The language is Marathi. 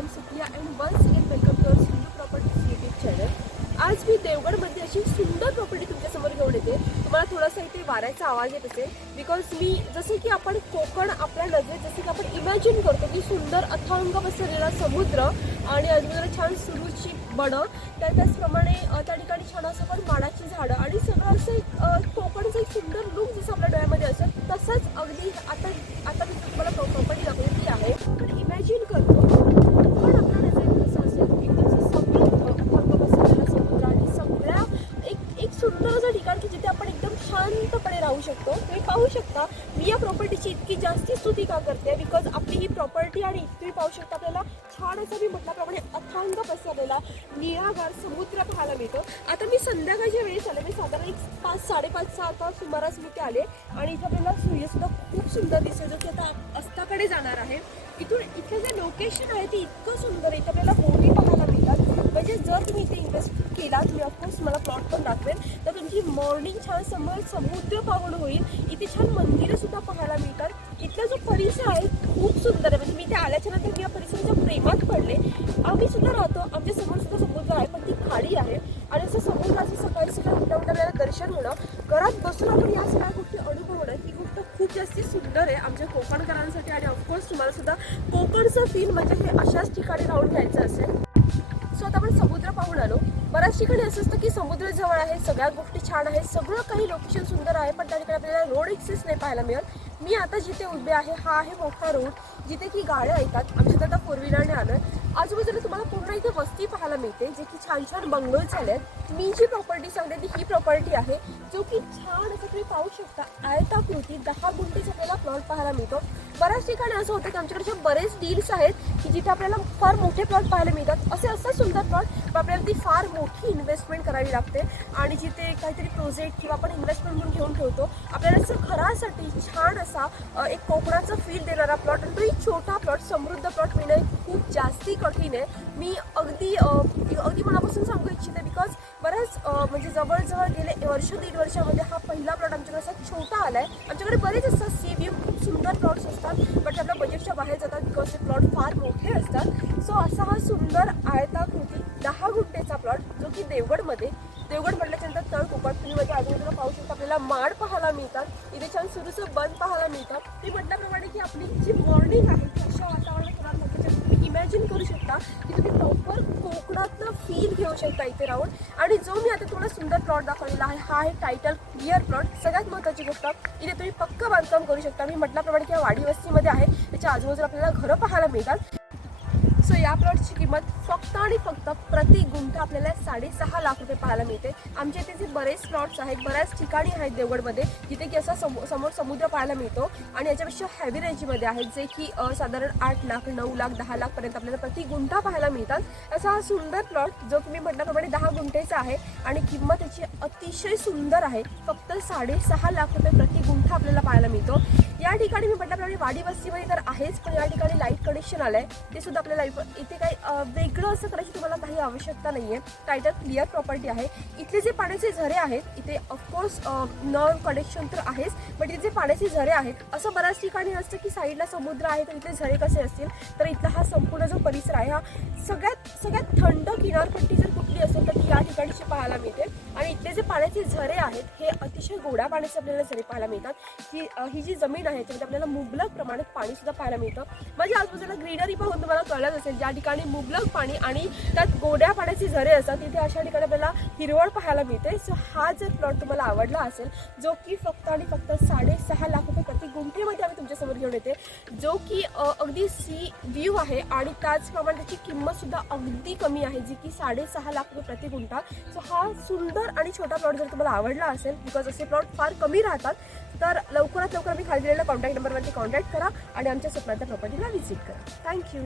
I'm Supriya and once again welcome to our Sindhu properties YouTube channel आज मी देवगडमध्ये अशी सुंदर प्रॉपर्टी तुमच्यासमोर घेऊन येते. तुम्हाला थोडासा इथे वाऱ्याचा आवाज येत असेल. बिकॉज मी जसे की आपण कोकण आपल्या नजरेत जसे की आपण इमॅजिन करतो की सुंदर अथांग पसरलेला समुद्र आणि आजूबाजूला छान सुरूची बणं. तर त्याचप्रमाणे त्या ठिकाणी छान असं पण माडाची झाडं आणि सगळं असं एक कोकणचं एक सुंदर लुक जसं राहू शकतो. तुम्ही पाहू शकता मी या प्रॉपर्टीची इतकी जास्ती स्तुती का करते? बिकॉज आपली ही प्रॉपर्टी आणि इतकी पाहू शकता आपल्याला छान असं मी म्हटल्याप्रमाणे अथांग पसरलेला निळागार समुद्र पाहायला मिळतो. आता मी संध्याकाळच्या वेळेस आले मी साधारण एक पाच साडेपाच सहा आता सुमारास मी ते आले. आणि इथे आपल्याला सूर्यसुद्धा खूप सुंदर दिसतो जो की आता अस्ताकडे जाणार आहे. इथून इथलं जे लोकेशन आहे ते इतकं सुंदर आहे. इथं आपल्याला बोटी पाहायला म्हणजे जर तुम्ही इथे इन्व्हेस्ट केलात मी ऑफकोर्स मला प्लॉट पण दाखवेन. तर तुमची मॉर्निंग छान समोर समुद्र पाहून होईल. इथे छान मंदिरं सुद्धा पाहायला मिळतात. इथला जो परिसर आहे खूप सुंदर आहे. म्हणजे मी इथे आल्याच्यानंतर मी या परिसराच्या प्रेमात पडले. आम्ही सुद्धा राहतो. आमच्यासमोर सुद्धा समुद्र आहे पण ती खाडी आहे. आणि असं समुद्राचं सकाळी सकाळी उठल्या उठल्या दर्शन होणं घरात बसून आपण या सगळ्या गोष्टी अनुभवणं ही गोष्ट खूप जास्ती सुंदर आहे. आमच्या कोकणकरांसाठी आणि ऑफकोर्स तुम्हाला सुद्धा कोकणचं फील म्हणजे हे अशाच ठिकाणी राहून घ्यायचं असेल सो आता आपण समुद्र पाहून आलो बऱ्याच ठिकाणी असं असतं की समुद्र जवळ आहे सगळ्या गोष्टी छान आहेत सगळं काही लोकेशन सुंदर आहे पण त्या ठिकाणी आपल्याला रोड एक्सेस नाही पाहायला मिळत. मी आता जिथे उभे आहे हा आहे मोठा रोड जिथे की गाड्या येतात. आमच्या आता फोर व्हीलरने आलं आजूबाजूला तुम्हाला पूर्ण इथे वस्ती पाहायला मिळते जे की छान छान बंगलोज झाले आहेत मी जी प्रॉपर्टी सांगते ती ही प्रॉपर्टी आहे जो की छान असं तुम्ही पाहू शकता. आयताकृती दहा गुंठेचा आपल्याला प्लॉट पाहायला मिळतो. बऱ्याच ठिकाणी असं होतं की आमच्याकडे बरेच डील्स आहेत की जिथे आपल्याला फार मोठे प्लॉट पाहायला मिळतात. असे असतात सुंदर प्लॉट पण आपल्याला ती फार मोठी इन्व्हेस्टमेंट करावी लागते. आणि जिथे काहीतरी प्रोजेक्ट किंवा आपण इन्व्हेस्टमेंट म्हणून घेऊन ठेवतो आपल्याला असं घरासाठी छान असा एक कोकणाचा फील देणारा प्लॉट आणि तोही छोटा प्लॉट समृद्ध प्लॉट मिळणं खूप जास्ती कठीण आहे. मी अगदी अगदी मनापासून सांगू इच्छिते बिकॉज बरंच म्हणजे जवळजवळ गेले वर्ष दीड वर्षामध्ये हा पहिला प्लॉट आमच्याकडे असा छोटा आला आहे आमच्याकडे बरेच असतात सी व्ही खूप सुंदर प्लॉट्स असतात बट आपल्या बजेटच्या बाहेर जातात बिकॉज ते प्लॉट फार मोठे असतात. सो असा हा सुंदर आयताकृती दहा गुंठेचा प्लॉट जो की देवगडमध्ये देवगड म्हटल्याच्यानंतर तळ कोकण तुम्ही आजूबाजूला पाहू शकता आपल्याला माड पाहायला मिळतात इथे छान सुरूचं बन पाहायला मिळतात. मी म्हटल्याप्रमाणे की आपली जी मॉर्निंग आहे ती अशा वातावरणात होणार तुम्ही इमॅजिन करू शकता की तुम्ही प्रॉपर कोकणातलं फील घेऊ शकता इथे राहून. आणि जो मी आता थोडा सुंदर प्लॉट दाखवलेला आहे हा आहे टायटल क्लिअर प्लॉट सगळ्यात महत्त्वाची गोष्ट इथे तुम्ही पक्क बांधकाम करू शकता. मी म्हटल्याप्रमाणे की वाडी वस्तीमध्ये आहे त्याच्या आजूबाजूला आपल्याला घरं पाहायला मिळतात. या प्लॉटची किंमत फक्त आणि फक्त प्रति गुंठ आपल्याला साडेसहा लाख रुपये पाहायला मिळते. आमच्या इथे जे बरेच प्लॉट्स आहेत बऱ्याच ठिकाणी आहेत देवगडमध्ये जिथे की असा समो समोर समुद्र पाहायला मिळतो. आणि याच्यापेक्षा हॅवी रेंजमध्ये आहेत जे की साधारण आठ लाख नऊ लाख दहा लाखपर्यंत आपल्याला प्रति गुंठा पाहायला मिळतात. असा हा सुंदर प्लॉट जो तुम्ही म्हटल्याप्रमाणे दहा गुंठेचा आहे आणि किंमत त्याची अतिशय सुंदर आहे. फक्त साडेसहा लाख रुपये प्रति गुंठा आपल्याला पाहायला मिळतो. या ठिकाणी मी म्हटल्याप्रमाणे वाडी वस्तीमध्ये तर आहेच पण या ठिकाणी लाइट कनेक्शन आलं आहे ते सुद्धा आपल्याला इथे काही वेगळं असं करायची तुम्हाला काही आवश्यकता नाही आहे टायटल क्लिअर प्रॉपर्टी आहे. इथले जे पाण्याचे झरे आहेत इथे ऑफकोर्स नळ कनेक्शन तर आहेच पण इथे जे पाण्याचे झरे आहेत असं बऱ्याच ठिकाणी असतं की साईडला समुद्र आहे तर इथले झरे कसे असतील? तर इथला हा संपूर्ण जो परिसर आहे हा सगळ्यात सगळ्यात थंड किनारपट्टी जर कुठली असेल तर या ठिकाणची पाहायला मिळते. आणि इथले जे पाण्याचे झरे आहेत हे अतिशय गोड्या पाण्याचे आपल्याला झरे पाहायला मिळतात. ही ही जी जमीन आहे त्यामध्ये आपल्याला मुबलक प्रमाणात पाणी सुद्धा पाहायला मिळतं. म्हणजे आजूबाजूला ग्रीनरी पाहून तुम्हाला कळलंच असेल. ज्या ठिकाणी मुबलक पाणी आणि त्यात गोड्या पाण्याचे झरे असतात तिथे अशा ठिकाणी आपल्याला हिरवळ पाहायला मिळते. सो हा जर प्लॉट तुम्हाला आवडला असेल जो की फक्त आणि फक्त साडेसहा लाख रुपये प्रति गुंठेमध्ये आम्ही तुमच्यासमोर घेऊन येते. जो की अगदी सी व्ह्यू आहे आणि त्याचप्रमाणे त्याची किंमत सुद्धा अगदी कमी आहे जी की साडेसहा लाख रुपये प्रति गुंठा सो हा सुंदर आणि छोटा प्लॉट जर तुम्हाला आवडला असेल बिकॉज असे प्लॉट फार कमी राहतात तर लवकरात लवकर मी खाली दिलेल्या कॉन्टॅक्ट नंबरवरती कॉन्टॅक्ट करा आणि आमच्या स्वप्नाच्या प्रॉपर्टीला व्हिजिट करा. थँक्यू